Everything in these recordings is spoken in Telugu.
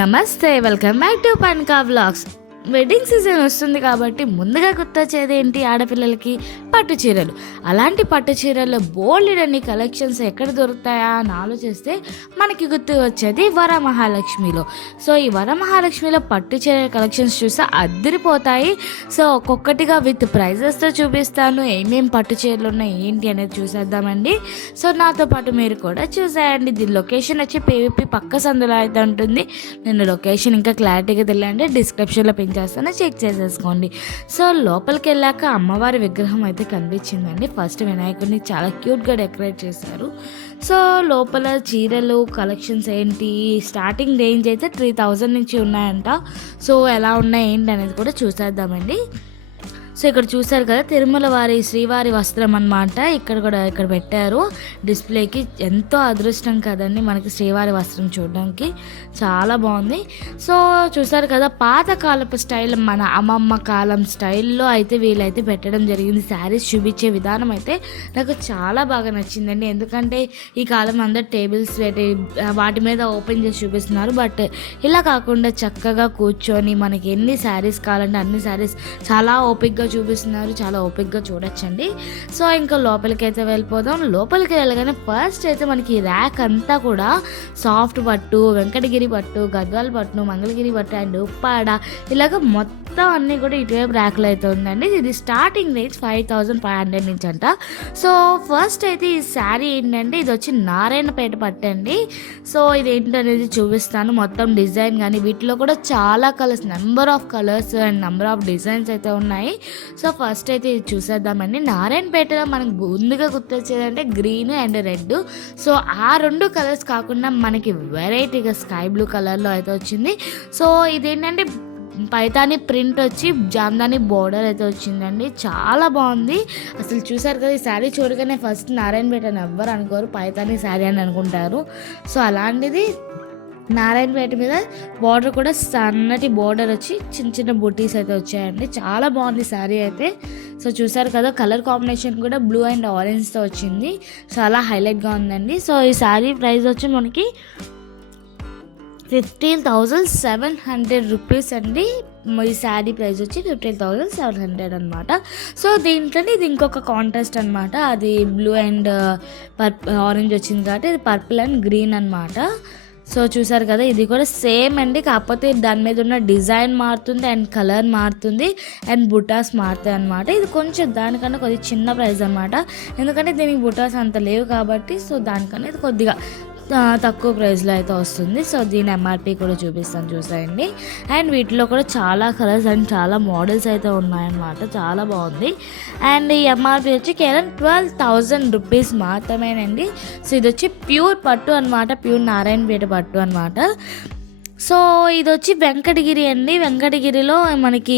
నమస్తే, వెల్కమ్ బ్యాక్ టు పన్కా వ్లాగ్స్. వెడ్డింగ్ సీజన్ వస్తుంది కాబట్టి ముందుగా గుర్తొచ్చేది ఏంటి? ఆడపిల్లలకి పట్టు చీరలు. అలాంటి పట్టు చీరల్లో బోల్డ్ కలెక్షన్స్ ఎక్కడ దొరుకుతాయా అని ఆలోచిస్తే మనకి గుర్తు వచ్చేది వరమహాలక్ష్మిలో. సో ఈ వరమహాలక్ష్మిలో పట్టు చీరల కలెక్షన్స్ చూస్తే అద్దరిపోతాయి. సో ఒక్కొక్కటిగా విత్ ప్రైజెస్తో చూపిస్తాను. ఏమేం పట్టు చీరలు ఉన్నాయి ఏంటి అనేది చూసేద్దామండి. సో నాతో పాటు మీరు కూడా చూసేయండి. దీని లొకేషన్ వచ్చి పీవీపీ పక్క సందులో అయితే ఉంటుంది. నేను లొకేషన్ ఇంకా క్లారిటీగా తెలియండి డిస్క్రిప్షన్లో చేస్తాను, చెక్ చేసేసుకోండి. సో లోపలికి వెళ్ళాక అమ్మవారి విగ్రహం అయితే కనిపించిందండి. ఫస్ట్ వినాయకుడిని చాలా క్యూట్గా డెకరేట్ చేశారు. సో లోపల చీరలు కలెక్షన్స్ ఏంటి, స్టార్టింగ్ రేంజ్ అయితే 3000 నుంచి ఉన్నాయంట. సో ఎలా ఉన్నాయి ఏంటి అనేది కూడా చూసేద్దామండి. సో ఇక్కడ చూసారు కదా, తిరుమల వారి శ్రీవారి వస్త్రం అన్నమాట. ఇక్కడ పెట్టారు డిస్ప్లేకి. ఎంతో అదృష్టం కదండి మనకి శ్రీవారి వస్త్రం చూడడానికి, చాలా బాగుంది. సో చూసారు కదా, పాతకాలపు స్టైల్, మన అమ్మమ్మ కాలం స్టైల్లో అయితే వీళ్ళైతే పెట్టడం జరిగింది. శారీస్ చూపించే విధానం అయితే నాకు చాలా బాగా నచ్చిందండి. ఎందుకంటే ఈ కాలం అందరు టేబుల్స్ పెట్టి వాటి మీద ఓపెన్ చేసి చూపిస్తున్నారు. బట్ ఇలా కాకుండా చక్కగా కూర్చొని మనకి ఎన్ని శారీస్ కావాలంటే అన్ని శారీస్ చాలా ఓపిక్గా చూపిస్తున్నారు. చాలా ఓపిక్గా చూడొచ్చండి. సో ఇంకా లోపలికి అయితే వెళ్ళిపోదాం. లోపలికి వెళ్ళగానే ఫస్ట్ అయితే మనకి ర్యాక్ అంతా కూడా సాఫ్ట్ పట్టు, వెంకటగిరి పట్టు, గద్వాల పట్టు, మంగళగిరి పట్టు అండ్ ఉప్పాడ ఇలాగ మొత్తం అన్నీ కూడా ఇటువైపు ర్యాక్లో అయితే ఉందండి. ఇది స్టార్టింగ్ రేంజ్ 5500 నుంచి అంట. సో ఫస్ట్ అయితే ఈ శారీ ఏంటంటే ఇది వచ్చి నారాయణపేట పట్టు అండి. సో ఇది ఏంటనేది చూపిస్తాను. మొత్తం డిజైన్ కానీ వీటిలో కూడా చాలా colours, number of colours and number of designs అయితే ఉన్నాయి. సో ఫస్ట్ అయితే ఇది చూసేద్దామండి. నారాయణపేటలో మనకు ముందుగా గుర్తొచ్చేదంటే గ్రీన్ అండ్ రెడ్. సో ఆ రెండు కలర్స్ కాకుండా మనకి వెరైటీగా స్కై బ్లూ కలర్లో అయితే వచ్చింది. సో ఇదేంటంటే పైతాని ప్రింట్ వచ్చి జామ్దాని బోర్డర్ అయితే వచ్చిందండి. చాలా బాగుంది. అసలు చూసారు కదా, ఈ శారీ చూడగానే ఫస్ట్ నారాయణపేట అని ఎవ్వరు అనుకోరు, పైతాని శారీ అని అనుకుంటారు. సో అలాంటిది నారాయణపేట మీద బార్డర్ కూడా సన్నటి బార్డర్ వచ్చి చిన్న చిన్న బుటీస్ అయితే వచ్చాయండి. చాలా బాగుంది శారీ అయితే. సో చూసారు కదా, కలర్ కాంబినేషన్ కూడా బ్లూ అండ్ ఆరెంజ్తో వచ్చింది. చాలా హైలైట్గా ఉందండి. సో ఈ శారీ ప్రైస్ వచ్చి మనకి 15,700 రూపీస్ అండి. ఈ శారీ ప్రైస్ వచ్చి 15,700 అనమాట. సో దీంట్లోనే ఇది ఇంకొక కాంట్రాస్ట్ అనమాట. అది బ్లూ అండ్ ఆరెంజ్ వచ్చింది కాబట్టి ఇది పర్పుల్ అండ్ గ్రీన్ అనమాట. సో చూసారు కదా, ఇది కూడా సేమ్ అండి, కాకపోతే దాని మీద ఉన్న డిజైన్ మారుతుంది అండ్ కలర్ మారుతుంది అండ్ బుటాస్ మారుతాయి అనమాట. ఇది కొంచెం దానికన్నా కొద్దిగా చిన్న ప్రైస్ అనమాట, ఎందుకంటే దీనికి బుటాస్ అంత లేవు కాబట్టి. సో దానికన్నా ఇది కొద్దిగా తక్కువ ప్రైస్లో అయితే వస్తుంది. సో దీని ఎంఆర్పి కూడా చూపిస్తాను, చూసేయండి. అండ్ వీటిలో కూడా చాలా కలర్స్ అండ్ చాలా మోడల్స్ అయితే ఉన్నాయన్నమాట. చాలా బాగుంది. అండ్ ఈ ఎంఆర్పి వచ్చి కేవలం 12,000 రూపీస్ మాత్రమేనండి. సో ఇది వచ్చి ప్యూర్ పట్టు అనమాట, ప్యూర్ నారాయణపేట పట్టు అనమాట. సో ఇది వచ్చి వెంకటగిరి అండి. వెంకటగిరిలో మనకి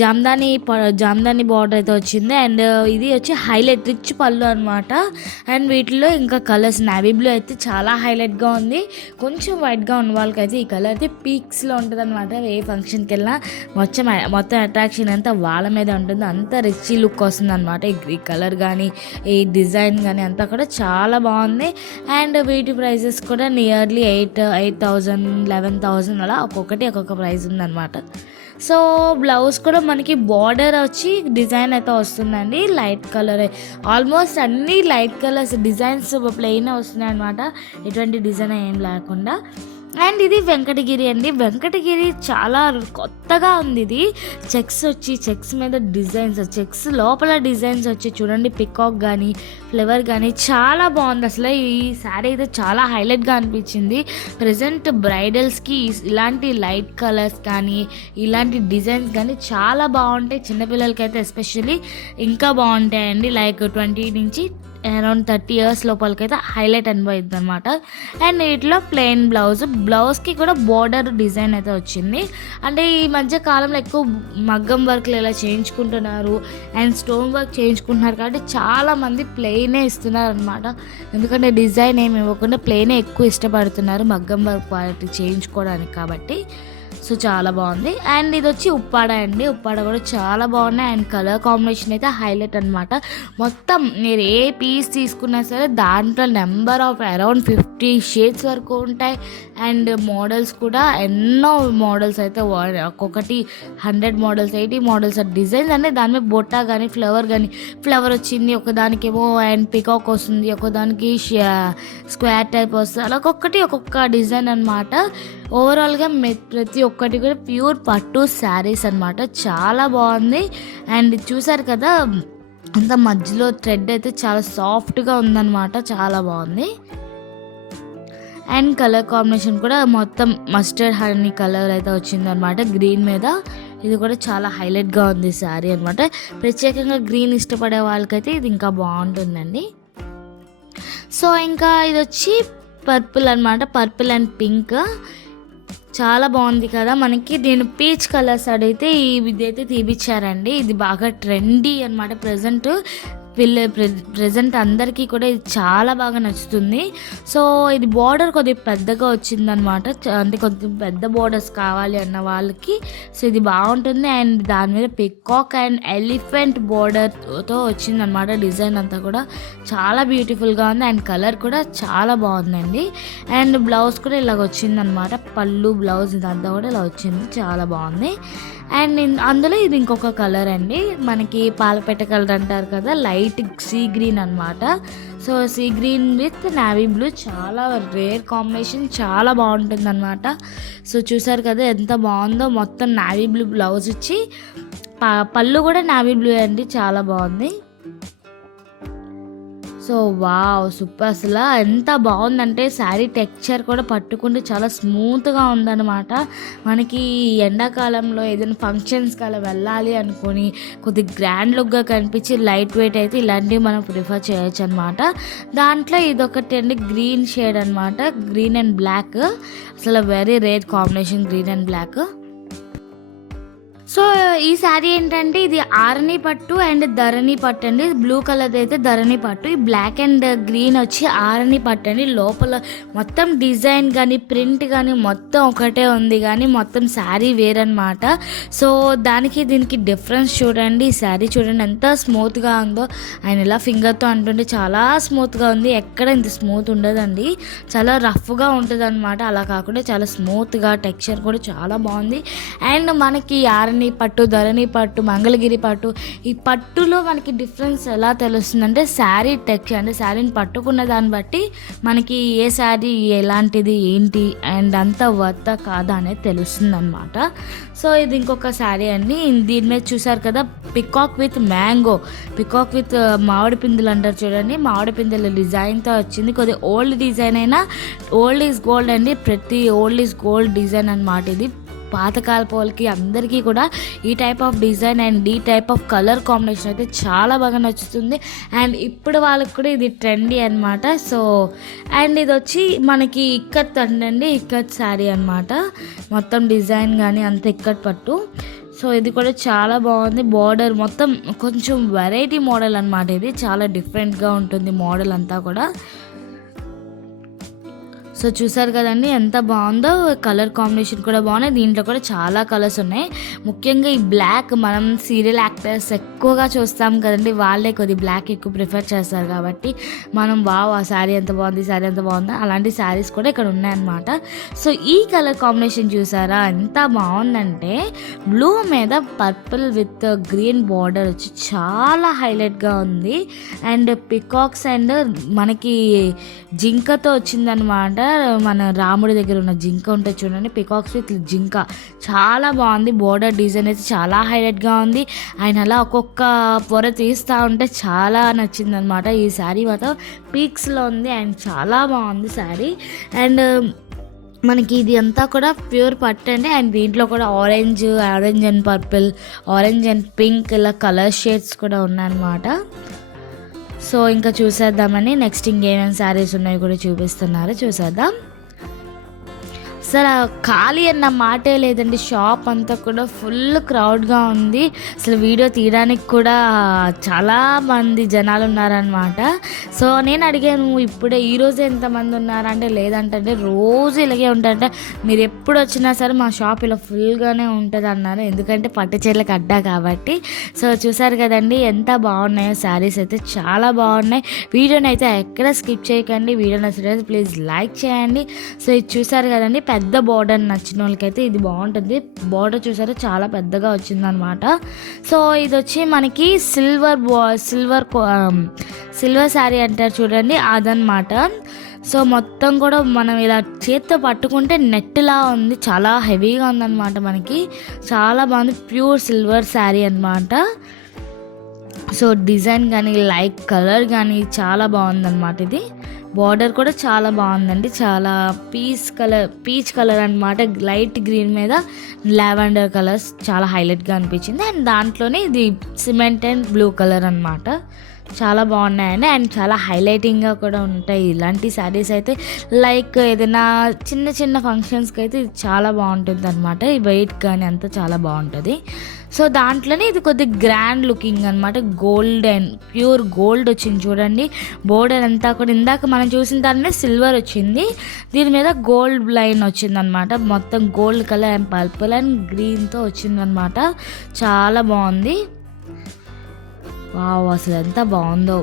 జామ్దాని బార్డర్ అయితే వచ్చింది. అండ్ ఇది వచ్చి హైలైట్ రిచ్ పళ్ళు అనమాట. అండ్ వీటిలో ఇంకా కలర్స్ నావీ బ్లూ అయితే చాలా హైలైట్గా ఉంది. కొంచెం వైట్గా ఉన్న వాళ్ళకి అయితే ఈ కలర్ అయితే పీక్స్లో ఉంటుంది అనమాట. ఏ ఫంక్షన్కి వెళ్ళినా మొత్తం అట్రాక్షన్ అంతా వాళ్ళ మీద ఉంటుంది. అంత రిచ్ లుక్ వస్తుంది అనమాట. ఈ కలర్ కానీ ఈ డిజైన్ కానీ అంతా కూడా చాలా బాగుంది. అండ్ వీటి ప్రైజెస్ కూడా నియర్లీ 8,000 11,000 అలా ఒక్కొక్క ప్రైస్ ఉందన్నమాట. సో బ్లౌజ్ కూడా మనకి బార్డర్ వచ్చి డిజైన్ అయితే వస్తుందండి. లైట్ కలర్, ఆల్మోస్ట్ అన్ని లైట్ కలర్స్ డిజైన్స్ ప్లెయిన్ వస్తున్నాయి అనమాట, ఎటువంటి డిజైన్ ఏం లేకుండా. అండ్ ఇది వెంకటగిరి అండి. వెంకటగిరి చాలా కొత్తగా ఉంది. ఇది చెక్స్ మీద డిజైన్స్, చెక్స్ లోపల డిజైన్స్ వచ్చి చూడండి, పికాక్ కానీ ఫ్లవర్ కానీ చాలా బాగుంది. అసలు ఈ శారీ అయితే చాలా హైలైట్గా అనిపించింది. ప్రజెంట్ బ్రైడల్స్కి ఇలాంటి లైట్ కలర్స్ కానీ ఇలాంటి డిజైన్స్ కానీ చాలా బాగుంటాయి. చిన్నపిల్లలకి అయితే ఎస్పెషల్లీ ఇంకా బాగుంటాయండి. లైక్ 20 నుంచి అరౌండ్ 30 ఇయర్స్ లోపలికైతే హైలైట్ అనిపోయింది అనమాట. అండ్ వీటిలో ప్లెయిన్ బ్లౌజ్కి కూడా బోర్డర్ డిజైన్ అయితే వచ్చింది. అంటే ఈ మధ్య కాలంలో ఎక్కువ మగ్గం వర్క్లు ఇలా చేయించుకుంటున్నారు అండ్ స్టోన్ వర్క్ చేయించుకుంటున్నారు కాబట్టి చాలామంది ప్లెయినే ఇస్తున్నారు అనమాట. ఎందుకంటే డిజైన్ ఏమి ఇవ్వకుండా ప్లెయినే ఎక్కువ ఇష్టపడుతున్నారు మగ్గం వర్క్ క్వాలిటీ చేయించుకోవడానికి కాబట్టి. సో చాలా బాగుంది. అండ్ ఇది వచ్చి ఉప్పాడ అండి. ఉప్పాడ కూడా చాలా బాగున్నాయి. అండ్ కలర్ కాంబినేషన్ అయితే హైలైట్ అనమాట. మొత్తం మీరు ఏ పీస్ తీసుకున్నా సరే దాంట్లో నెంబర్ ఆఫ్ అరౌండ్ 50 షేడ్స్ వరకు ఉంటాయి. అండ్ మోడల్స్ కూడా ఎన్నో మోడల్స్ అయితే ఒక్కొక్కటి 100 మోడల్స్, 80 మోడల్స్ డిజైన్స్ అంటే దాని మీద బొట్టా కానీ ఫ్లవర్ వచ్చింది, ఒకదానికేమో అండ్ పికాక్ వస్తుంది, ఒకదానికి స్క్వేర్ టైప్ వస్తుంది. అలా ఒక్కొక్క డిజైన్ అనమాట. ఓవరాల్గా ప్రతి ఒక్కటి కూడా ప్యూర్ పట్టు శారీస్ అనమాట. చాలా బాగుంది. అండ్ చూసారు కదా అంత మధ్యలో థ్రెడ్ అయితే చాలా సాఫ్ట్గా ఉందన్నమాట. చాలా బాగుంది. అండ్ కలర్ కాంబినేషన్ కూడా మొత్తం మస్టర్డ్ హనీ కలర్ అయితే వచ్చిందనమాట గ్రీన్ మీద. ఇది కూడా చాలా హైలైట్గా ఉంది శారీ అనమాట. ప్రత్యేకంగా గ్రీన్ ఇష్టపడే వాళ్ళకైతే ఇది ఇంకా బాగుంటుందండి. సో ఇంకా ఇది వచ్చి పర్పుల్ అనమాట. పర్పుల్ అండ్ పింక్ చాలా బాగుంది కదా. మనకి దీని పీచ్ కలర్స్ అడిగితే ఇదైతే తీపిచ్చారండి. ఇది బాగా ట్రెండీ అనమాట. ప్రజెంట్ అందరికీ కూడా ఇది చాలా బాగా నచ్చుతుంది. సో ఇది బార్డర్ కొద్దిగా పెద్దగా వచ్చిందనమాట. అంటే కొద్దిగా పెద్ద బార్డర్స్ కావాలి అన్న వాళ్ళకి సో ఇది బాగుంటుంది. అండ్ దాని మీద పికాక్ అండ్ ఎలిఫెంట్ బార్డర్తో వచ్చిందనమాట. డిజైన్ అంతా కూడా చాలా బ్యూటిఫుల్గా ఉంది. అండ్ కలర్ కూడా చాలా బాగుందండి. అండ్ బ్లౌజ్ కూడా ఇలాగ వచ్చిందనమాట. పళ్ళు బ్లౌజ్ ఇదంతా కూడా ఇలా వచ్చింది. చాలా బాగుంది. అండ్ అందులో ఇది ఇంకొక కలర్ అండి. మనకి పాలపెట్ట కలర్ అంటారు కదా, లైట్ సీ గ్రీన్ అనమాట. So sea green with navy blue చాలా రేర్ కాంబినేషన్. చాలా బాగుంటుంది అనమాట. సో చూసారు కదా ఎంత బాగుందో. మొత్తం నావీ బ్లూ బ్లౌజ్ ఇచ్చి పళ్ళు కూడా నావీ బ్లూ అండి. చాలా బాగుంది. So wow super. అసలు ఎంత బాగుందంటే శారీ టెక్స్చర్ కూడా పట్టుకుంటే చాలా స్మూత్గా ఉందన్నమాట. మనకి ఎండాకాలంలో ఏదైనా ఫంక్షన్స్కి అలా వెళ్ళాలి అనుకొని కొద్దిగా గ్రాండ్ లుక్గా కనిపించి లైట్ వెయిట్ అయితే ఇలాంటివి మనం ప్రిఫర్ చేయొచ్చు అనమాట. దాంట్లో ఇదొకటి అండి గ్రీన్ షేడ్ అనమాట. గ్రీన్ అండ్ బ్లాక్ అసలు very rare combination green and black. So ఈ శారీ ఏంటంటే ఇది ఆరణి పట్టు అండ్ ధరణి పట్టు అండి. బ్లూ కలర్ అయితే ధరణి పట్టు. ఈ బ్లాక్ అండ్ గ్రీన్ వచ్చి ఆరణి పట్టు అండి. లోపల మొత్తం డిజైన్ కానీ ప్రింట్ కానీ మొత్తం ఒకటే ఉంది కానీ మొత్తం శారీ వేరనమాట. సో దీనికి డిఫరెన్స్ చూడండి. ఈ శారీ చూడండి ఎంత స్మూత్గా ఉందో. ఆయన ఇలా ఫింగర్తో అంటుంటే చాలా స్మూత్గా ఉంది. ఎక్కడ ఇంత స్మూత్ ఉండదండి. చాలా రఫ్గా ఉంటుంది అనమాట. అలా కాకుండా చాలా స్మూత్గా టెక్స్చర్ కూడా చాలా బాగుంది. అండ్ మనకి ఆరణి పట్టు, ధరణి పట్టు, మంగళగిరి పట్టు, ఈ పట్టులో మనకి డిఫరెన్స్ ఎలా తెలుస్తుందంటే శారీ టెక్స్చర్ అంటే శారీని పట్టుకున్న దాన్ని బట్టి మనకి ఏ శారీ ఎలాంటిది ఏంటి అండ్ అంత వర్త కాదా అనేది తెలుస్తుంది అనమాట. సో ఇది ఇంకొక శారీ అండి. దీని మీద చూసారు కదా peacock with mango, peacock with మామిడి పిందులు అంటారు చూడండి. మామిడి పిందుల డిజైన్తో వచ్చింది. కొద్దిగా ఓల్డ్ డిజైన్ అయినా ఓల్డ్ ఈజ్ గోల్డ్ అండి. ప్రతి ఓల్డ్ ఈజ్ గోల్డ్ డిజైన్ అనమాట. ఇది పాతకాలపు వాళ్ళకి అందరికీ కూడా ఈ టైప్ ఆఫ్ డిజైన్ అండ్ ఈ టైప్ ఆఫ్ కలర్ కాంబినేషన్ అయితే చాలా బాగా నచ్చుతుంది. అండ్ ఇప్పుడు వాళ్ళకి కూడా ఇది ట్రెండీ అనమాట. సో అండ్ ఇది వచ్చి మనకి ఇక్కత్ అండి, ఇక్కత్ శారీ అనమాట. మొత్తం డిజైన్ కానీ అంత ఇక్కత్ పట్టు. సో ఇది కూడా చాలా బాగుంది. బార్డర్ మొత్తం కొంచెం వెరైటీ మోడల్ అనమాట. ఇది చాలా డిఫరెంట్గా ఉంటుంది మోడల్ అంతా కూడా. సో చూసారు కదండి ఎంత బాగుందో. కలర్ కాంబినేషన్ కూడా బాగున్నాయి. దీంట్లో కూడా చాలా కలర్స్ ఉన్నాయి. ముఖ్యంగా ఈ బ్లాక్ మనం సీరియల్ యాక్టర్స్ ఎక్కువగా చూస్తాం కదండి, వాళ్ళే కొద్దిగా బ్లాక్ ఎక్కువ ప్రిఫర్ చేస్తారు కాబట్టి మనం వావ్ ఆ శారీ ఎంత బాగుంది, శారీ ఎంత బాగుంది అలాంటి శారీస్ కూడా ఇక్కడ ఉన్నాయన్నమాట. సో ఈ కలర్ కాంబినేషన్ చూసారా ఎంత బాగుందంటే బ్లూ మీద పర్పుల్ విత్ గ్రీన్ బార్డర్ వచ్చి చాలా హైలైట్గా ఉంది. అండ్ పికాక్స్ అండ్ మనకి జింకతో వచ్చిందనమాట. మన రాముడి దగ్గర ఉన్న జింక ఉంటుంది చూడండి, పికాక్స్ విత్ జింక చాలా బాగుంది. బోర్డర్ డిజైన్ అయితే చాలా హైలైట్గా ఉంది. ఆయన అలా ఒక్కొక్క పొర తీస్తూ ఉంటే చాలా నచ్చింది అనమాట. ఈ శారీ మాత్రం పీక్స్లో ఉంది అండ్ చాలా బాగుంది శారీ. అండ్ మనకి ఇది అంతా కూడా ప్యూర్ పట్టు అండి. అండ్ దీంట్లో కూడా orange and purple, orange and pink ఇలా కలర్ షేడ్స్ కూడా ఉన్నాయన్నమాట. సో ఇంకా చూసేద్దామని నెక్స్ట్ ఇంకేమేమి శారీస్ ఉన్నాయో కూడా చూపిస్తున్నారు, చూసేద్దాం. అసలు ఖాళీ అన్న మాటే లేదండి. షాప్ అంతా కూడా ఫుల్ క్రౌడ్గా ఉంది. అసలు వీడియో తీయడానికి కూడా చాలా మంది జనాలు ఉన్నారనమాట. సో నేను అడిగాను ఇప్పుడే ఈరోజు ఎంతమంది ఉన్నారంటే లేదంటే రోజు ఇలాగే ఉంటారంటే, మీరు ఎప్పుడు వచ్చినా సరే మా షాప్ ఇలా ఫుల్గానే ఉంటుంది అన్నారు. ఎందుకంటే పట్టు చీరలకు అడ్డా కాబట్టి. సో చూసారు కదండి ఎంత బాగున్నాయో శారీస్ అయితే చాలా బాగున్నాయి. వీడియోని అయితే ఎక్కడ స్కిప్ చేయకండి. వీడియో నచ్చినట్లయితే ప్లీజ్ లైక్ చేయండి. సో ఇది చూసారు కదండి, పెద్ద బార్డర్ నచ్చిన వాళ్ళకైతే ఇది బాగుంటుంది. బార్డర్ చూసారు చాలా పెద్దగా వచ్చిందనమాట. సో ఇది వచ్చి మనకి సిల్వర్ శారీ అంటారు చూడండి, అదనమాట. సో మొత్తం కూడా మనం ఇలా చేత్తో పట్టుకుంటే నెట్లా ఉంది, చాలా హెవీగా ఉందన్నమాట. మనకి చాలా బాగుంది, ప్యూర్ సిల్వర్ శారీ అనమాట. సో డిజైన్ కానీ లైట్ కలర్ కానీ చాలా బాగుందన్నమాట. ఇది బార్డర్ కూడా చాలా బాగుందండి, చాలా పీచ్ కలర్ అనమాట. లైట్ గ్రీన్ మీద లావెండర్ కలర్స్ చాలా హైలైట్గా అనిపించింది. అండ్ దాంట్లోనే ఇది సిమెంట్ అండ్ బ్లూ కలర్ అనమాట. చాలా బాగున్నాయండి అండ్ చాలా హైలైటింగ్గా కూడా ఉంటాయి ఇలాంటి శారీస్ అయితే. లైక్ ఏదైనా చిన్న చిన్న ఫంక్షన్స్కి అయితే ఇది చాలా బాగుంటుంది అనమాట. ఈ వెయిట్ కానీ అంతా చాలా బాగుంటుంది. సో దాంట్లోనే ఇది కొద్దిగా గ్రాండ్ లుకింగ్ అనమాట. గోల్డెన్ ప్యూర్ గోల్డ్ వచ్చింది చూడండి. బోర్డర్ అంతా కూడా ఇందాక మనం చూసిన దానిలో సిల్వర్ వచ్చింది, దీని మీద గోల్డ్ లైన్ వచ్చింది అనమాట. మొత్తం gold colour and purple and గ్రీన్తో వచ్చిందనమాట. చాలా బాగుంది. వావ్, అసలు ఎంత బాగుందో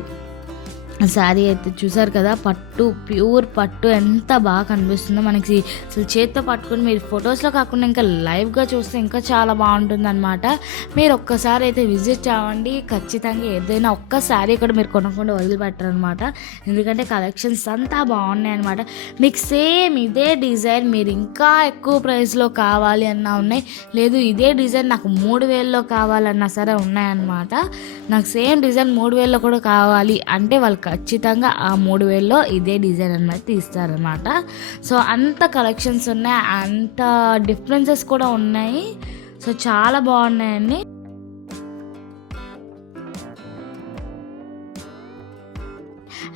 శారీ అయితే. చూసారు కదా, పట్టు ప్యూర్ పట్టు ఎంత బాగా కనిపిస్తుందో మనకి. అసలు చేత్తో పట్టుకుని మీరు ఫొటోస్లో కాకుండా ఇంకా లైవ్గా చూస్తే ఇంకా చాలా బాగుంటుంది అనమాట. మీరు ఒక్కసారి అయితే విజిట్ అవ్వండి ఖచ్చితంగా. ఏదైనా ఒక్క శారీ కూడా మీరు కొనకుండా వదిలిపెట్టరు అనమాట. ఎందుకంటే కలెక్షన్స్ అంతా బాగున్నాయి అనమాట. మీకు సేమ్ ఇదే డిజైన్ మీరు ఇంకా ఎక్కువ ప్రైస్లో కావాలి అన్నా ఉన్నాయి, లేదు ఇదే డిజైన్ నాకు 3000లో కావాలన్నా సరే ఉన్నాయన్నమాట. నాకు సేమ్ డిజైన్ 3000లో కూడా కావాలి అంటే వాళ్ళు ఖచ్చితంగా ఆ 3000లో ఇదే డిజైన్ అన్నమాట తీస్తారనమాట. సో అంత కలెక్షన్స్ ఉన్నాయి, అంత డిఫరెన్సెస్ కూడా ఉన్నాయి. సో చాలా బాగున్నాయండి.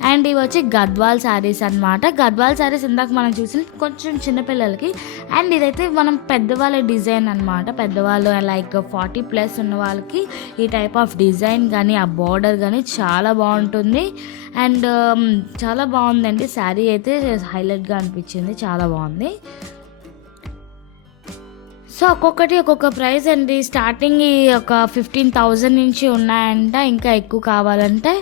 అండ్ ఇవి వచ్చి గద్వాల్ శారీస్ అనమాట. గద్వాల్ శారీస్ ఇందాక మనం చూసిన కొంచెం చిన్నపిల్లలకి, అండ్ ఇదైతే మనం పెద్దవాళ్ళ డిజైన్ అనమాట. పెద్దవాళ్ళు లైక్ 40+ ఉన్న వాళ్ళకి ఈ టైప్ ఆఫ్ డిజైన్ కానీ ఆ బార్డర్ కానీ చాలా బాగుంటుంది. అండ్ చాలా బాగుందండి శారీ అయితే, హైలైట్గా అనిపించింది, చాలా బాగుంది. సో ఒక్కొక్కటి ఒక్కొక్క ప్రైస్ అండి. స్టార్టింగ్ ఒక 15,000 నుంచి ఉన్నాయంట. ఇంకా ఎక్కువ కావాలంటే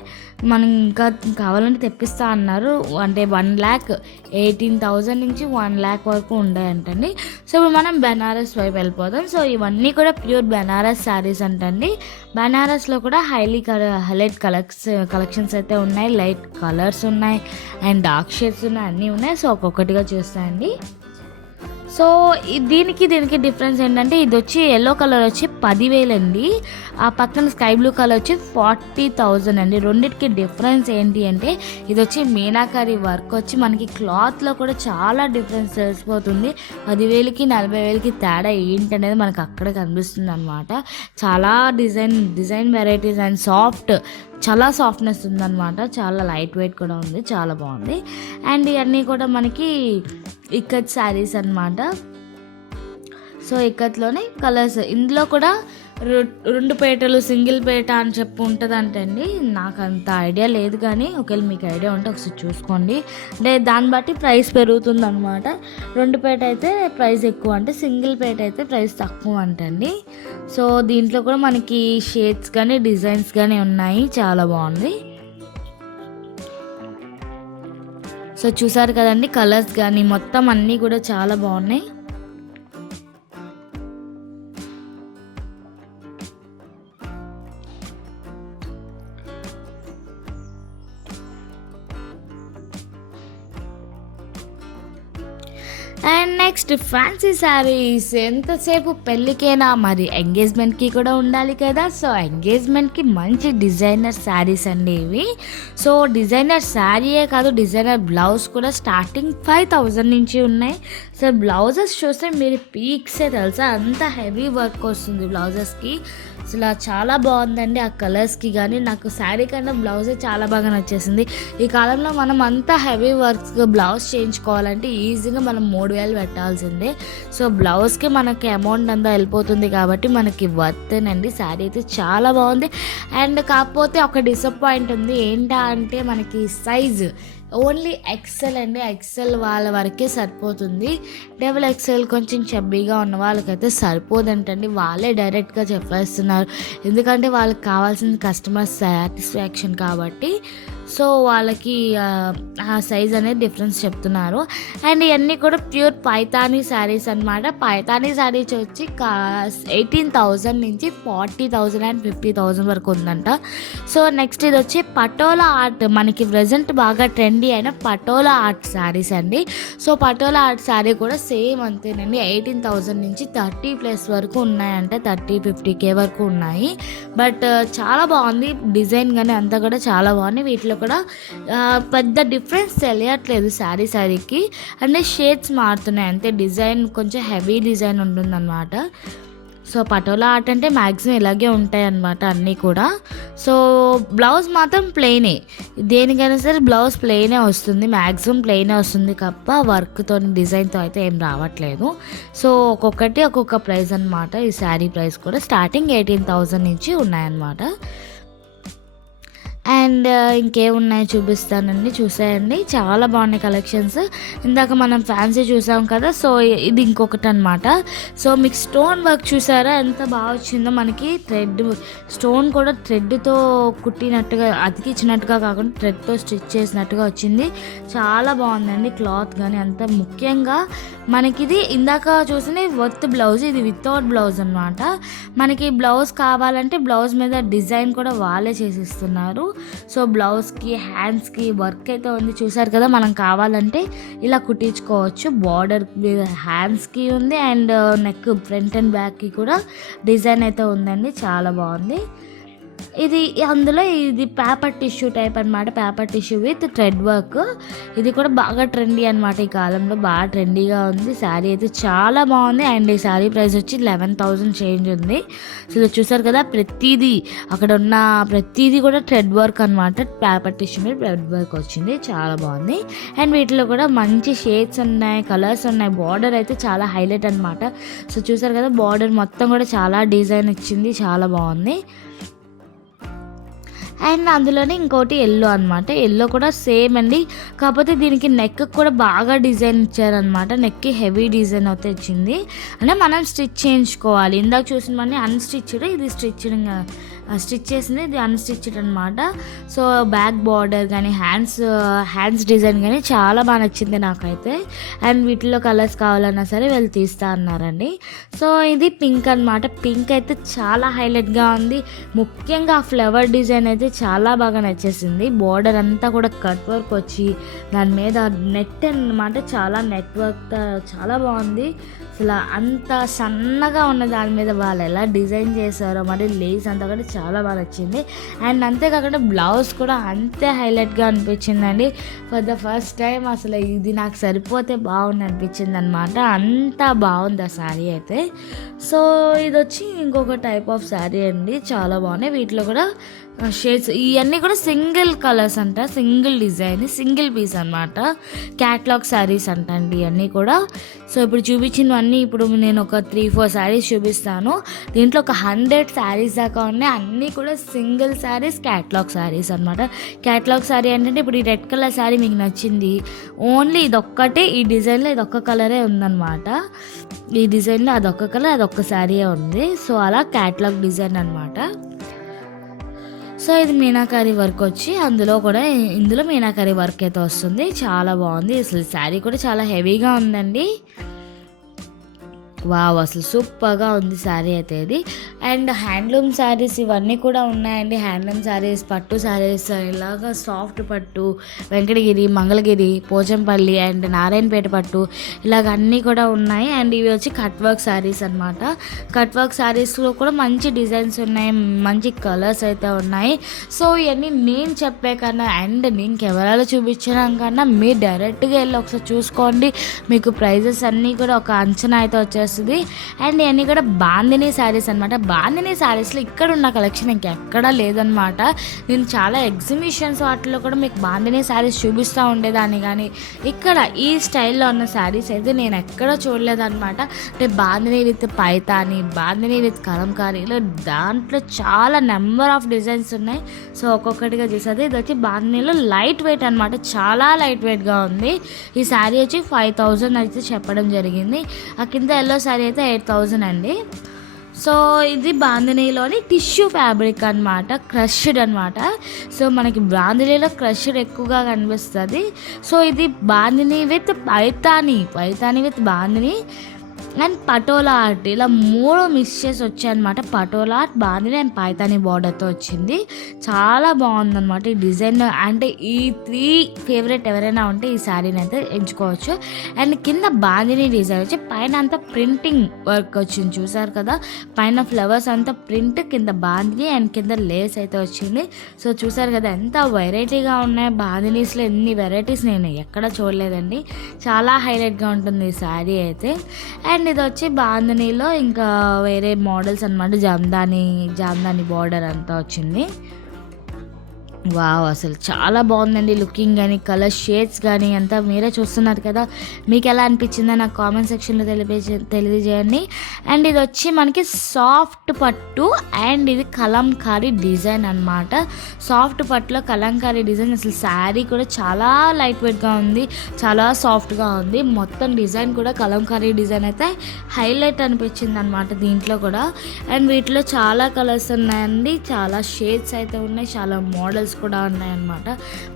మనం ఇంకా కావాలంటే తెప్పిస్తా అన్నారు. అంటే 1,18,000 నుంచి 1,00,000 వరకు ఉన్నాయంటండి. సో ఇప్పుడు మనం బెనారస్ వైపు వెళ్ళిపోదాం. సో ఇవన్నీ కూడా ప్యూర్ బెనారస్ శారీస్ అంటండి. బెనారస్లో కూడా హైలైట్ కలెక్షన్స్ అయితే ఉన్నాయి. లైట్ కలర్స్ ఉన్నాయి అండ్ డార్క్ షేడ్స్ ఉన్నాయి, అన్నీ ఉన్నాయి. సో ఒక్కొక్కటిగా చూస్తాయండి. సో దీనికి డిఫరెన్స్ ఏంటంటే, ఇది వచ్చి ఎల్లో కలర్ వచ్చి 10,000 అండి, ఆ పక్కన స్కై బ్లూ కలర్ వచ్చి 40,000 అండి. రెండింటికి డిఫరెన్స్ ఏంటి అంటే, ఇది వచ్చి మీనాకారి వర్క్ వచ్చి మనకి క్లాత్లో కూడా చాలా డిఫరెన్స్ తెలిసిపోతుంది. 10,000కి 40,000కి తేడా ఏంటనేది మనకు అక్కడ కనిపిస్తుంది అనమాట. చాలా డిజైన్ వెరైటీస్ అండ్ చాలా సాఫ్ట్నెస్ ఉందన్నమాట. చాలా లైట్ వెయిట్ కూడా ఉంది, చాలా బాగుంది. అండ్ ఇవన్నీ కూడా మనకి ఇక్కత్ శారీస్ అనమాట. సో ఇక్కత్లోనే కలర్స్, ఇందులో కూడా 2 పేటలు సింగిల్ పేట అని చెప్పి ఉంటుందంటే అండి. నాకు అంత ఐడియా లేదు, కానీ ఒకవేళ మీకు ఐడియా ఉంటే ఒకసారి చూసుకోండి. అంటే దాన్ని బట్టి ప్రైస్ పెరుగుతుంది అనమాట. 2 పేట అయితే ప్రైస్ ఎక్కువ, అంటే సింగిల్ పేట అయితే ప్రైస్ తక్కువ అంటండి. సో దీంట్లో కూడా మనకి షేడ్స్ కానీ డిజైన్స్ కానీ ఉన్నాయి, చాలా బాగుంది. సో చూసారు కదండి, కలర్స్ కానీ మొత్తం అన్నీ కూడా చాలా బాగున్నాయి. And next fancy saris. ఎంతసేపు పెళ్ళికేనా, మరి ఎంగేజ్మెంట్కి కూడా ఉండాలి కదా. సో ఎంగేజ్మెంట్కి మంచి డిజైనర్ శారీస్ అండి ఇవి. సో డిజైనర్ శారీయే కాదు, డిజైనర్ బ్లౌజ్ కూడా స్టార్టింగ్ 5,000 నుంచి ఉన్నాయి. సో బ్లౌజెస్ చూస్తే మీరు పీక్సే తెలుసా, అంత హెవీ వర్క్ వస్తుంది బ్లౌజెస్కి. అసలు చాలా బాగుందండి ఆ కలర్స్కి. కానీ నాకు శారీ కన్నా బ్లౌజే చాలా బాగా నచ్చేసింది. ఈ కాలంలో మనం అంతా హెవీ వర్క్ బ్లౌజ్ చేయించుకోవాలంటే ఈజీగా మనం 3,000 3,000 పెట్టాల్సిందే. సో బ్లౌజ్కి మనకి అమౌంట్ అంతా వెళ్ళిపోతుంది కాబట్టి మనకి వర్తేనండి. శారీ అయితే చాలా బాగుంది. అండ్ కాకపోతే ఒక డిసప్పాయింట్ ఉంది. ఏంటా అంటే మనకి సైజు ఓన్లీ ఎక్సెల్ అండి. ఎక్సెల్ వాళ్ళ వరకే సరిపోతుంది. డబుల్ ఎక్సెల్ కొంచెం చబ్బీగా ఉన్న వాళ్ళకైతే సరిపోదంటండి. వాళ్ళే డైరెక్ట్గా చెప్పేస్తున్నారు. ఎందుకంటే వాళ్ళకి కావాల్సిన కస్టమర్ సాటిస్ఫాక్షన్ కాబట్టి. సో వాళ్ళకి ఆ సైజ్ అనేది డిఫరెన్స్ చెప్తున్నారు. అండ్ ఇవన్నీ కూడా ప్యూర్ పైతానీ శారీస్ అనమాట. పైతానీ శారీస్ వచ్చి 18,000 నుంచి 40,000 అండ్ 50,000 వరకు ఉందంట. సో నెక్స్ట్ ఇది వచ్చి పటోలా ఆర్ట్, మనకి ప్రజెంట్ బాగా ట్రెండీ అయిన పటోలా ఆర్ట్ శారీస్ అండి. సో పటోలా ఆర్ట్ శారీ కూడా సేమ్ అంతేనండి. 18,000 నుంచి 30+ వరకు ఉన్నాయంట. 30-50K వరకు ఉన్నాయి. బట్ చాలా బాగుంది డిజైన్ కానీ అంతా కూడా చాలా బాగుంది. వీటిలో కూడా పెద్ద డిఫరెన్స్ తెలియట్లేదు శారీకి. అంటే షేడ్స్ మారుతున్నాయి అంతే. డిజైన్ కొంచెం హెవీ డిజైన్ ఉంటుందన్నమాట. సో పటోలా ఆర్ట్ అంటే మ్యాక్సిమం ఇలాగే ఉంటాయి అన్నమాట అన్నీ కూడా. సో బ్లౌజ్ మాత్రం ప్లెయినే, దేనికైనా సరే బ్లౌజ్ ప్లెయినే వస్తుంది. మ్యాక్సిమం ప్లెయినే వస్తుంది తప్ప వర్క్తో డిజైన్తో అయితే ఏం రావట్లేదు. సో ఒక్కొక్కటి ఒక్కొక్క ప్రైస్ అనమాట. ఈ శారీ ప్రైస్ కూడా స్టార్టింగ్ 18,000 నుంచి ఉన్నాయన్నమాట. అండ్ ఇంకేమున్నాయో చూపిస్తానండి, చూసేయండి. చాలా బాగున్నాయి కలెక్షన్స్. ఇందాక మనం ఫ్యాన్సీ చూసాం కదా, సో ఇది ఇంకొకటి అనమాట. సో మీకు స్టోన్ వర్క్ చూసారా ఎంత బాగా వచ్చిందో. మనకి థ్రెడ్ స్టోన్ కూడా థ్రెడ్తో కుట్టినట్టుగా అతికిచ్చినట్టుగా కాకుండా థ్రెడ్తో స్టిచ్ చేసినట్టుగా వచ్చింది. చాలా బాగుందండి క్లాత్ కానీ అంత. ముఖ్యంగా మనకి ఇది ఇందాక చూసిన వర్త్ బ్లౌజ్, ఇది వితౌట్ బ్లౌజ్ అనమాట. మనకి బ్లౌజ్ కావాలంటే బ్లౌజ్ మీద డిజైన్ కూడా వాళ్ళే చేసిస్తున్నారు. సో బ్లౌజ్కి హ్యాండ్స్కి వర్క్ అయితే ఉంది చూసారు కదా. మనం కావాలంటే ఇలా కుట్టించుకోవచ్చు. బార్డర్ హ్యాండ్స్కి ఉంది అండ్ నెక్ ఫ్రంట్ అండ్ బ్యాక్కి కూడా డిజైన్ అయితే ఉందండి. చాలా బాగుంది. ఇది అందులో ఇది పేపర్ టిష్యూ టైప్ అనమాట. Paper tissue with thread work. ఇది కూడా బాగా ట్రెండీ అనమాట. ఈ కాలంలో బాగా ట్రెండీగా ఉంది. శారీ అయితే చాలా బాగుంది. అండ్ ఈ శారీ ప్రైస్ వచ్చి 11,000 చేంజ్ ఉంది. సో ఇది చూసారు కదా, ప్రతిదీ అక్కడ ఉన్న ప్రతిదీ కూడా థ్రెడ్ వర్క్ అనమాట. పేపర్ టిష్యూ మీద థ్రెడ్ వర్క్ వచ్చింది. చాలా బాగుంది. అండ్ వీటిలో కూడా మంచి షేడ్స్ ఉన్నాయి, కలర్స్ ఉన్నాయి. బార్డర్ అయితే చాలా హైలైట్ అనమాట. సో చూసారు కదా, బార్డర్ మొత్తం కూడా చాలా డిజైన్ ఇచ్చింది. చాలా బాగుంది. అండ్ అందులోనే ఇంకోటి ఎల్లో అనమాట. ఎల్లో కూడా సేమ్ అండి. కాకపోతే దీనికి నెక్ కూడా బాగా డిజైన్ ఇచ్చారనమాట. నెక్కి హెవీ డిజైన్ అయితే ఇచ్చింది. అంటే మనం స్టిచ్ చేయించుకోవాలి. ఇందాక చూసినవన్నీ అన్స్టిచ్డ్, ఇది స్టిచ్ చేసింది, ఇది అన్స్టిచ్డ్ అనమాట. సో బ్యాక్ బార్డర్ కానీ హ్యాండ్స్ డిజైన్ కానీ చాలా బాగా నచ్చింది నాకైతే. అండ్ వీటిలో కలర్స్ కావాలన్నా సరే వీళ్ళు తీస్తా అన్నారండి. సో ఇది పింక్ అనమాట. పింక్ అయితే చాలా హైలైట్గా ఉంది. ముఖ్యంగా ఆ ఫ్లవర్ డిజైన్ అయితే చాలా బాగా నచ్చేసింది. బార్డర్ అంతా కూడా కట్ వర్క్ వచ్చి దాని మీద నెట్ అనమాట. చాలా నెట్ వర్క్ చాలా బాగుంది. అసలు అంత సన్నగా ఉన్న దాని మీద వాళ్ళు ఎలా డిజైన్ చేశారో, మరి లేస్ అంతా కూడా చాలా బాగా నచ్చింది. అండ్ అంతేకాకుండా బ్లౌజ్ కూడా అంతే హైలైట్గా అనిపించిందండి. ఫర్ ద ఫస్ట్ టైం అసలు ఇది నాకు సరిపోతే బాగుంది అనిపించింది అనమాట. అంత బాగుంది ఆ శారీ అయితే. సో ఇది వచ్చి ఇంకొక టైప్ ఆఫ్ శారీ అండి. చాలా బాగున్నాయి. వీటిలో కూడా షేడ్స్ ఇవన్నీ కూడా సింగిల్ కలర్స్ అంట, సింగిల్ డిజైన్, సింగిల్ పీస్ అనమాట. క్యాట్లాగ్ శారీస్ అంట అండి ఇవన్నీ కూడా. సో ఇప్పుడు చూపించినవన్నీ ఇప్పుడు నేను ఒక 3-4 శారీస్ చూపిస్తాను. దీంట్లో ఒక 100 శారీస్ దాకా ఉన్నాయి. అన్నీ కూడా సింగిల్ శారీస్, క్యాట్లాగ్ శారీస్ అనమాట. క్యాట్లాగ్ శారీ ఏంటంటే ఇప్పుడు ఈ రెడ్ కలర్ శారీ మీకు నచ్చింది, ఓన్లీ ఇదొక్కటే ఈ డిజైన్లో ఇదొక్క కలరే ఉందన్నమాట. ఈ డిజైన్లో అదొక్క కలర్, అదొక్క శారీయే ఉంది. సో అలా క్యాట్లాగ్ డిజైన్ అనమాట. సో ఇది మీనాకారి వర్క్ వచ్చి ఇందులో మీనాకారి వర్క్ అయితే వస్తుంది. చాలా బాగుంది. అసలు శారీ కూడా చాలా హెవీగా ఉందండి. వావ్, అసలు సూపర్గా ఉంది శారీ అయితే ఇది. అండ్ హ్యాండ్లూమ్ శారీస్ ఇవన్నీ కూడా ఉన్నాయండి. హ్యాండ్లూమ్ శారీస్, పట్టు శారీస్, ఇలాగా సాఫ్ట్ పట్టు, వెంకటగిరి, మంగళగిరి, పోచంపల్లి అండ్ నారాయణపేట పట్టు, ఇలాగ అన్నీ కూడా ఉన్నాయి. అండ్ ఇవి వచ్చి కట్ వర్క్ శారీస్ అనమాట. కట్ వర్క్ శారీస్లో కూడా మంచి డిజైన్స్ ఉన్నాయి, మంచి కలర్స్ అయితే ఉన్నాయి. సో ఇవన్నీ నేను చెప్పే కన్నా అండ్ నేను కెమెరాలో చూపించడం కన్నా మీరు డైరెక్ట్గా వెళ్ళి ఒకసారి చూసుకోండి. మీకు ప్రైజెస్ అన్నీ కూడా ఒక అంచనా అయితే వచ్చేస్తుంది. వచ్చేస్తుంది. అండ్ ఇవన్నీ కూడా బాందినీ శారీస్ అనమాట. బాందినీ శారీస్లో ఇక్కడ ఉన్న కలెక్షన్ ఇంకెక్కడా లేదనమాట. నేను చాలా ఎగ్జిబిషన్స్ వాటిలో కూడా మీకు బాందినీ శారీస్ చూపిస్తూ ఉండేదాన్ని, కానీ ఇక్కడ ఈ స్టైల్లో ఉన్న శారీస్ అయితే నేను ఎక్కడ చూడలేదన్నమాట. అంటే బాందినీ విత్ పైతాని, బాందినీ విత్ కలంకారీ, ఇలా దాంట్లో చాలా నెంబర్ ఆఫ్ డిజైన్స్ ఉన్నాయి. సో ఒక్కొక్కటిగా చూసేది. ఇది వచ్చి బాందినీలో లైట్ వెయిట్ అనమాట, చాలా లైట్ వెయిట్గా ఉంది. ఈ శారీ వచ్చి 5000 అయితే చెప్పడం జరిగింది. ఆ కింద ఎల్లో శారీ అయితే 8000 అండి. సో ఇది బాందినీలోని టిష్యూ ఫ్యాబ్రిక్ అనమాట, క్రష్డ్ అనమాట. సో మనకి బాందినీలో క్రష్డ్ ఎక్కువగా కనిపిస్తుంది. సో ఇది bandhani with Paithani with bandhani and patola art, ఇలా 3 మిక్స్ చేసి వచ్చాయన్నమాట. పటోలా ఆర్ట్, బాందినీ అండ్ పైతాని బార్డర్తో వచ్చింది. చాలా బాగుందన్నమాట ఈ డిజైన్. అంటే ఈ 3 ఫేవరెట్ ఎవరైనా ఉంటే ఈ శారీని అయితే ఎంచుకోవచ్చు. అండ్ కింద బాందినీ డిజైన్ వచ్చి పైన అంతా ప్రింటింగ్ వర్క్ వచ్చింది, చూసారు కదా. పైన ఫ్లవర్స్ అంతా ప్రింట్, కింద బాందినీ అండ్ కింద లేస్ అయితే వచ్చింది. సో చూసారు కదా ఎంత వెరైటీగా ఉన్నాయి. బాందినీస్లో ఎన్ని వెరైటీస్ నేను ఎక్కడ చూడలేదండి. చాలా హైలైట్గా ఉంటుంది ఈ శారీ అయితే. అండ్ ఇది వచ్చి బాందినీలో ఇంకా వేరే మోడల్స్ అనమాట. జామ్దాని బార్డర్ అంతా వచ్చింది. వావ్, అసలు చాలా బాగుందండి లుకింగ్ కానీ, కలర్ షేడ్స్ కానీ అంతా మీరే చూస్తున్నారు కదా. మీకు ఎలా అనిపించిందో నాకు కామెంట్ సెక్షన్లో తెలియజేయండి. అండ్ ఇది వచ్చి మనకి సాఫ్ట్ పట్టు అండ్ ఇది కలంకారీ డిజైన్ అనమాట. సాఫ్ట్ పట్టులో కలంకారీ డిజైన్. అసలు శారీ కూడా చాలా లైట్ వెయిట్గా ఉంది, చాలా సాఫ్ట్గా ఉంది. మొత్తం డిజైన్ కూడా కలంకారీ డిజైన్ అయితే హైలైట్ అనిపించింది అనమాట దీంట్లో కూడా. అండ్ వీటిలో చాలా కలర్స్ ఉన్నాయండి, చాలా షేడ్స్ అయితే ఉన్నాయి, చాలా మోడల్స్ కూడా ఉన్నాయన్నమాట.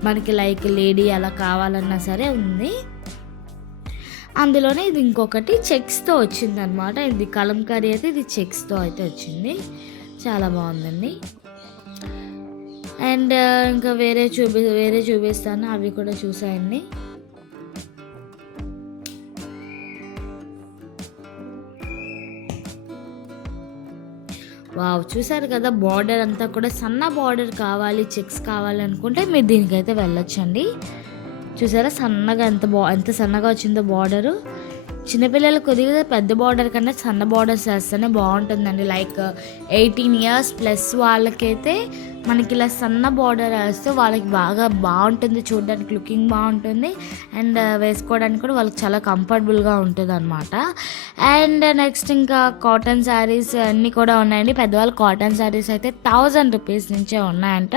మనకి లైక్ లేడీ అలా కావాలన్నా సరే ఉంది. అందులోనే ఇది ఇంకొకటి చెక్స్తో వచ్చిందనమాట. ఇది కలంకారీ అయితే ఇది చెక్స్తో అయితే వచ్చింది. చాలా బాగుందండి. అండ్ ఇంకా వేరే చూపిస్తాను, అవి కూడా చూసాయండి. వావ్, చూసారు కదా. బార్డర్ అంతా కూడా సన్న బార్డర్ కావాలి, చెక్స్ కావాలి అనుకుంటే మీరు దీనికైతే వెళ్ళొచ్చండి. చూసారా సన్నగా ఎంత సన్నగా వచ్చిందో బార్డరు. చిన్నపిల్లలు కొద్దిగా పెద్ద బార్డర్ కన్నా సన్న బార్డర్స్ వేస్తేనే బాగుంటుందండి. లైక్ 18 years ప్లస్ వాళ్ళకైతే మనకి ఇలా సన్న బార్డర్ వేస్తే వాళ్ళకి బాగుంటుంది, చూడడానికి లుకింగ్ బాగుంటుంది. అండ్ వేసుకోవడానికి కూడా వాళ్ళకి చాలా కంఫర్టబుల్గా ఉంటుంది అనమాట. అండ్ నెక్స్ట్ ఇంకా కాటన్ శారీస్ అన్నీ కూడా ఉన్నాయండి. పెద్దవాళ్ళు కాటన్ శారీస్ అయితే 1000 రూపీస్ నుంచే ఉన్నాయంట.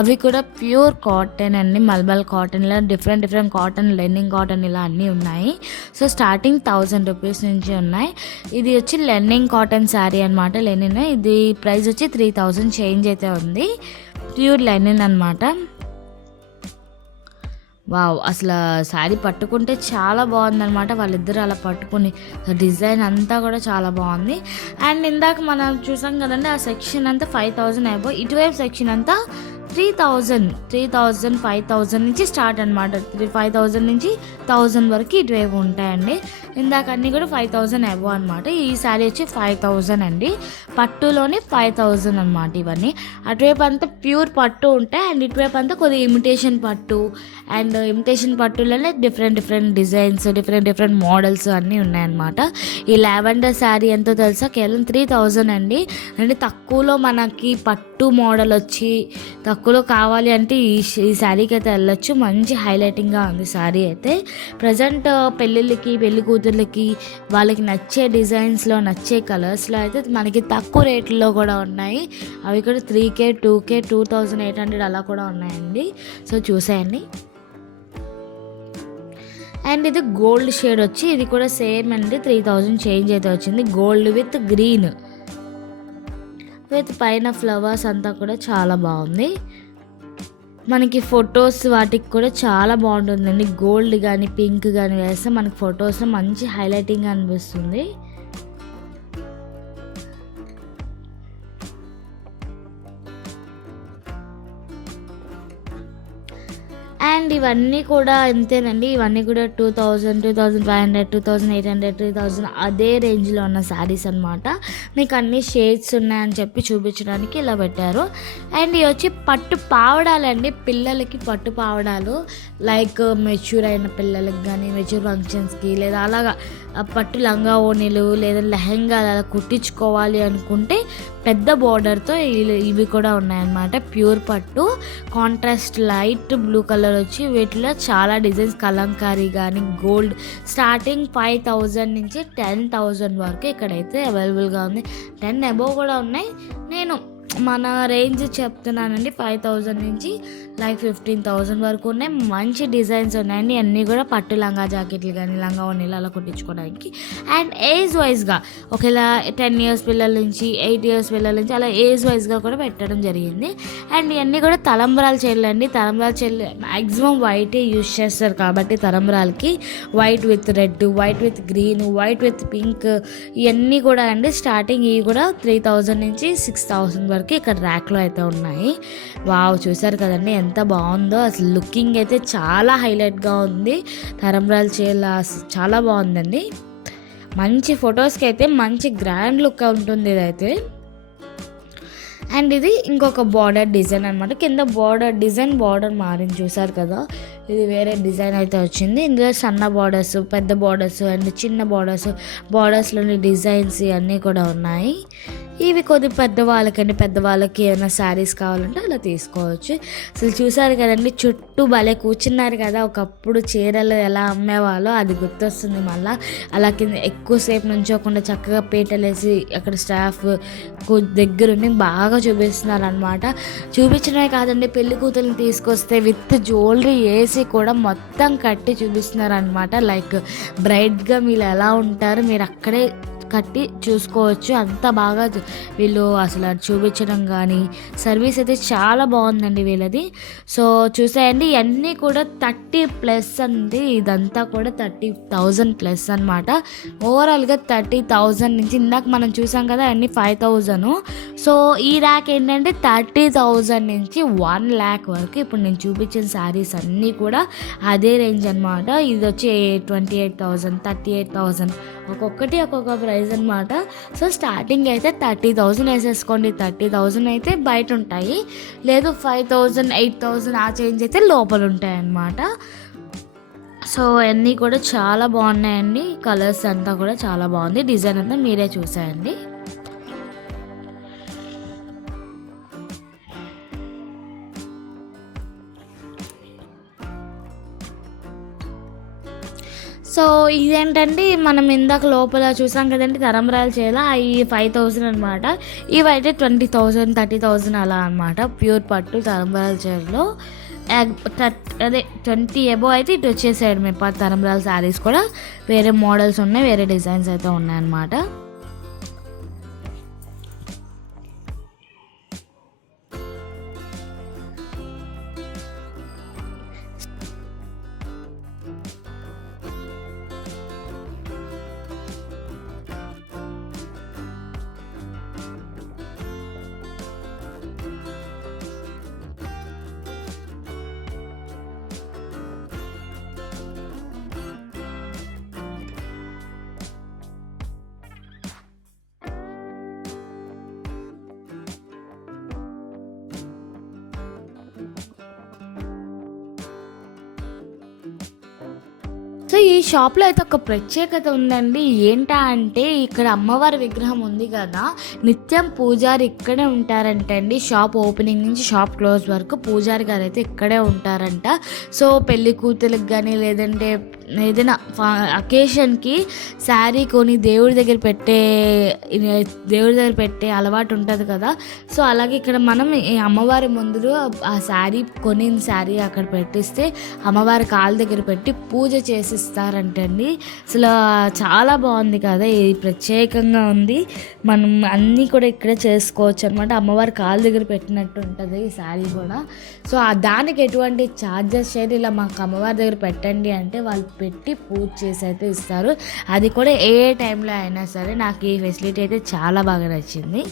అవి కూడా ప్యూర్ కాటన్ అండి, మల్బల్ కాటన్లో డిఫరెంట్ కాటన్, లెనిన్ కాటన్ ఇలా అన్నీ ఉన్నాయి. సో స్టార్టింగ్ 1000 రూపీస్ నుంచి ఉన్నాయి. ఇది వచ్చి లెనిన్ కాటన్ శారీ అనమాట. లెనిన్ ఇది ప్రైస్ వచ్చి 3000 చేంజ్ అయితే ఉంది. ప్యూర్ లెనిన్ అనమాట. వావ్, అసలు శారీ పట్టుకుంటే చాలా బాగుందన్నమాట. వాళ్ళిద్దరు అలా పట్టుకుని డిజైన్ అంతా కూడా చాలా బాగుంది. అండ్ ఇందాక మనం చూసాం కదండి, ఆ సెక్షన్ అంతా 5000 అయిపోయి ఇటువైపు సెక్షన్ అంతా 3000, 5000 నుంచి స్టార్ట్ అనమాట. 5000 నుంచి 1000 వరకు ఇటువైపు ఉంటాయండి. ఇందాక అన్నీ కూడా 5000 అబో అనమాట. ఈ శారీ వచ్చి 5000 అండి. పట్టులోనే 5000 అనమాట ఇవన్నీ. అటువైపు అంతా ప్యూర్ పట్టు ఉంటాయి అండ్ ఇటువైపు అంతా కొద్దిగా ఇమిటేషన్ పట్టు. అండ్ ఇమిటేషన్ పట్టులోనే డిఫరెంట్ డిజైన్స్, డిఫరెంట్ మోడల్స్ అన్నీ ఉన్నాయన్నమాట. ఈ లావెండర్ శారీ ఎంతో తెలుసా, కేవలం 3000 అండి. అంటే తక్కువలో మనకి పట్టు మోడల్ వచ్చి తక్కువలో కావాలి అంటే ఈ శారీకి అయితే వెళ్ళొచ్చు. మంచి హైలైటింగ్గా ఉంది శారీ అయితే. ప్రజెంట్ పెళ్ళిళ్ళకి, పెళ్లి కూతుర్లకి వాళ్ళకి నచ్చే డిజైన్స్లో, నచ్చే కలర్స్లో అయితే మనకి తక్కువ రేట్లలో కూడా ఉన్నాయి. అవి కూడా 3K, 2K, 2800 అలా కూడా ఉన్నాయండి. సో చూసేయండి. అండ్ ఇది గోల్డ్ షేడ్ వచ్చి ఇది కూడా సేమ్ అండి, 3000 చేంజ్ అయితే వచ్చింది. గోల్డ్ విత్ గ్రీన్ విత్ పైన ఫ్లవర్స్ అంతా కూడా చాలా బాగుంది. మనకి ఫొటోస్ వాటికి కూడా చాలా బాగుంటుందండి. గోల్డ్ కానీ పింక్ కానీ వేస్తే మనకి ఫొటోస్లో మంచి హైలైటింగ్ అనిపిస్తుంది. అండ్ అండ్ ఇవన్నీ కూడా అంతేనండి. ఇవన్నీ కూడా 2000, 2500, 2800, 3000 అదే రేంజ్లో ఉన్న శారీస్ అనమాట. మీకు అన్ని షేడ్స్ ఉన్నాయని చెప్పి చూపించడానికి ఇలా పెట్టారు. అండ్ ఇవి వచ్చి పట్టు పావడాలండి, పిల్లలకి పట్టు పావడాలు. లైక్ మెచ్యూర్ అయిన పిల్లలకి కానీ, మెచ్యూర్ ఫంక్షన్స్కి, లేదా అలాగా పట్టు లంగా ఓణీలు లేదా లెహంగా అలా కుట్టించుకోవాలి అనుకుంటే పెద్ద బార్డర్తో ఇవి కూడా ఉన్నాయన్నమాట. ప్యూర్ పట్టు, కాంట్రాస్ట్ లైట్ బ్లూ కలర్ వచ్చి వీటిలో చాలా డిజైన్స్, కలంకారీ కానీ గోల్డ్ స్టార్టింగ్ 5000 నుంచి 10,000 వరకు ఇక్కడైతే అవైలబుల్గా ఉంది. 10 అబోవ్ కూడా ఉన్నాయి. నేను మన రేంజ్ చెప్తున్నానండి. 5000 నుంచి లైక్ 15,000 వరకు ఉన్నాయి. మంచి డిజైన్స్ ఉన్నాయండి. అన్నీ కూడా పట్టు లంగా జాకెట్లు కానీ, లంగా ఓణీలు అలా కుట్టించుకోవడానికి. అండ్ ఏజ్ వైజ్గా ఒకవేళ 10 ఇయర్స్ పిల్లల నుంచి 8 ఇయర్స్ పిల్లల నుంచి అలా ఏజ్ వైజ్గా కూడా పెట్టడం జరిగింది. అండ్ ఇవన్నీ కూడా తలంబ్రాలు చీరలు అండి. తలంబ్రాలు చీరలు మ్యాక్సిమం వైటే యూజ్ చేస్తారు కాబట్టి తలంబ్రాలకి white with red, white with green, white with pink ఇవన్నీ కూడా అండి. స్టార్టింగ్ ఇవి కూడా 3000 నుంచి 6000 వరకు ఇక్కడ ర్యాక్లో అయితే ఉన్నాయి. వావ్, చూసారు కదండి ఎంత బాగుందో. అసలు లుకింగ్ అయితే చాలా హైలైట్గా ఉంది. తలంబ్రాల చీర చాలా బాగుందండి. మంచి ఫొటోస్కి అయితే మంచి గ్రాండ్ లుక్ ఉంటుంది ఇదైతే. అండ్ ఇది ఇంకొక బార్డర్ డిజైన్ అనమాట. కింద బార్డర్ మారింది చూసారు కదా. ఇది వేరే డిజైన్ అయితే వచ్చింది. ఇందులో సన్న బార్డర్స్, పెద్ద బార్డర్స్ అండ్ చిన్న బార్డర్స్లోని డిజైన్స్ ఇవన్నీ కూడా ఉన్నాయి. ఇవి కొద్ది పెద్దవాళ్ళకి ఏమైనా శారీస్ కావాలంటే అలా తీసుకోవచ్చు. అసలు చూసారు కదండి, చుట్టూ భలే కూర్చున్నారు కదా. ఒకప్పుడు చీరలు ఎలా అమ్మేవాళ్ళో అది గుర్తొస్తుంది మళ్ళీ. అలా కింద ఎక్కువసేపు నుంచోకుండా చక్కగా పీటలేసి అక్కడ స్టాఫ్ దగ్గరుండి బాగా చూపిస్తున్నారు అనమాట. చూపించడమే కాదండి, పెళ్లి కూతుర్ని తీసుకొస్తే విత్ జ్యువెలరీ వేసి కూడా మొత్తం కట్టి చూపిస్తున్నారు అనమాట. లైక్ బ్రైడ్గా మీరు ఎలా ఉంటారు మీరు అక్కడే కట్టి చూసుకోవచ్చు. అంత బాగా వీళ్ళు అసలు చూపించడం కానీ సర్వీస్ అయితే చాలా బాగుందండి వీళ్ళది. సో చూసాయండి, ఇవన్నీ కూడా 30+ అండి. ఇదంతా కూడా 30,000+ అనమాట. ఓవరాల్గా 30,000 నుంచి ఇందాక మనం చూసాం కదా అన్నీ 5,000. సో ఈ ర్యాక్ ఏంటంటే 30,000 నుంచి 1 lakh వరకు ఇప్పుడు నేను చూపించిన శారీస్ అన్నీ కూడా అదే రేంజ్ అనమాట. ఇది వచ్చి 28,000, 38,000 ఒక్కొక్కటి ఒక్కొక్క ప్రైస్ అనమాట. సో స్టార్టింగ్ అయితే 30,000 వేసేసుకోండి. 30,000 అయితే బయట ఉంటాయి, లేదు 5,000, 8,000 ఆ చేంజ్ అయితే లోపల ఉంటాయి అన్నమాట. సో అన్నీ కూడా చాలా బాగున్నాయండి. కలర్స్ అంతా కూడా చాలా బాగుంది. డిజైన్ అంతా మీరే చూసాయండి. సో ఇదేంటంటే మనం ఇందాక లోపల చూసాం కదండి తలంబ్రాలు చీర, అవి 5,000 అనమాట. ఇవైతే 20,000, 30,000 అలా అనమాట. ప్యూర్ పట్టు తలంబ్రాల చీరలో అదే 20 అబోవ్ అయితే ఇటు వచ్చేసాడు. మేము తలంబ్రాల శారీస్ కూడా వేరే మోడల్స్ ఉన్నాయి, వేరే డిజైన్స్ అయితే ఉన్నాయన్నమాట. సో ఈ షాప్లో అయితే ఒక ప్రత్యేకత ఉందండి. ఏంటా అంటే ఇక్కడ అమ్మవారి విగ్రహం ఉంది కదా, నిత్యం పూజారి ఇక్కడే ఉంటారంట అండి. షాప్ ఓపెనింగ్ నుంచి షాప్ క్లోజ్ వరకు పూజారి గారు అయితే ఇక్కడే ఉంటారంట. సో పెళ్లి కూతురికి కానీ లేదంటే ఏదైనా అకేషన్కి శారీ కొని దేవుడి దగ్గర పెట్టే అలవాటు ఉంటుంది కదా. సో అలాగే ఇక్కడ మనం అమ్మవారి ముందు ఆ శారీ కొనిన శారీ అక్కడ పెట్టిస్తే అమ్మవారి కాళ్ళ దగ్గర పెట్టి పూజ చేసిస్తారంటండి. అసలు చాలా బాగుంది కదా, ఇది ప్రత్యేకంగా ఉంది. మనం అన్నీ కూడా ఇక్కడే చేసుకోవచ్చు అనమాట. అమ్మవారి కాళ్ళ దగ్గర పెట్టినట్టు ఉంటుంది ఈ శారీ కూడా. సో దానికి ఎటువంటి ఛార్జెస్ చేయరు. ఇలా మాకు అమ్మవారి దగ్గర పెట్టండి అంటే వాళ్ళు పెట్టి పూజ చేసి అయితే ఇస్తారు. అది కూడా ఏ టైంలో అయినా సరే. నాకు ఈ ఫెసిలిటీ అయితే చాలా బాగా నచ్చింది.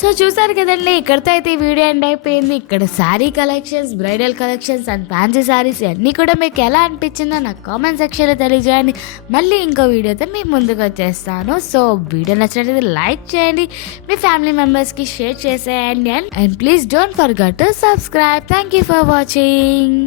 సో చూసారు కదండి, ఇక్కడితో అయితే ఈ వీడియో ఎండ్ అయిపోయింది. ఇక్కడ sari collections, bridal collections and fancy saris అన్నీ కూడా మీకు ఎలా అనిపించిందో నాకు కామెంట్ సెక్షన్లో తెలియజేయండి. మళ్ళీ ఇంకో వీడియోతో మీ ముందుకు వచ్చేస్తాను. సో వీడియో నచ్చినట్లయితే లైక్ చేయండి, మీ ఫ్యామిలీ మెంబర్స్కి షేర్ చేసేయండి, and please don't forget to subscribe. Thank you for watching.